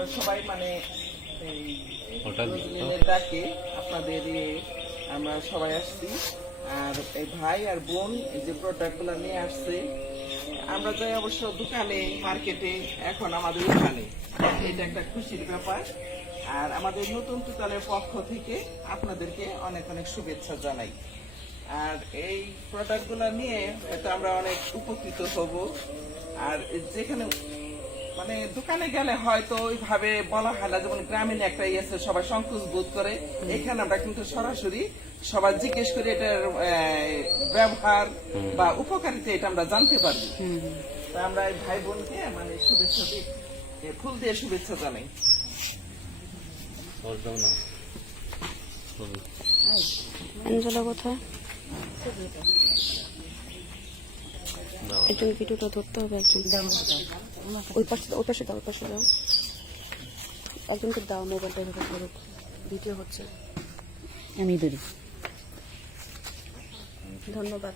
আমরা সবাই মানে এই রোজলিনের ডাকে আপনাদের আমরা সবাই আসছি। আর এই ভাই আর বোন এই যে প্রোডাক্ট গুলো নিয়ে আসছে, আমরা যাই অবশ্য দোকানে মার্কেটে, এখন আমাদের এখানে, এটা একটা খুশির ব্যাপার। আর আমাদের নতুন তুতালের পক্ষ থেকে আপনাদেরকে অনেক অনেক শুভেচ্ছা জানাই। আর এই প্রোডাক্ট গুলো নিয়ে হয়তো আমরা অনেক উপকৃত হব। আর যেখানে মানে দোকানে গেলে হয়তো ওইভাবে বলা হয় না, যেমন গ্রামীণ একটা আছে সবাই সংকোচ বোধ করে, এখানে আমরা কিন্তু সরাসরি সবাই জিজ্ঞেস করে এটার ব্যবহার বা উপকারিতা এটা আমরা জানতে পারবো। তা আমরা এই ভাই বোনকে মানে শুভেচ্ছা দিই, ফুল দিয়ে শুভেচ্ছা জানাই। অ্যাঞ্জেলা কোথায়? একজন ভিডিওটা ধরতে হবে, একজন ওই পাশে দাও, একজনকে দাও, মোবাইলটা ধরে ধরুক, ভিডিও হচ্ছে। আমি ধরি। ধন্যবাদ।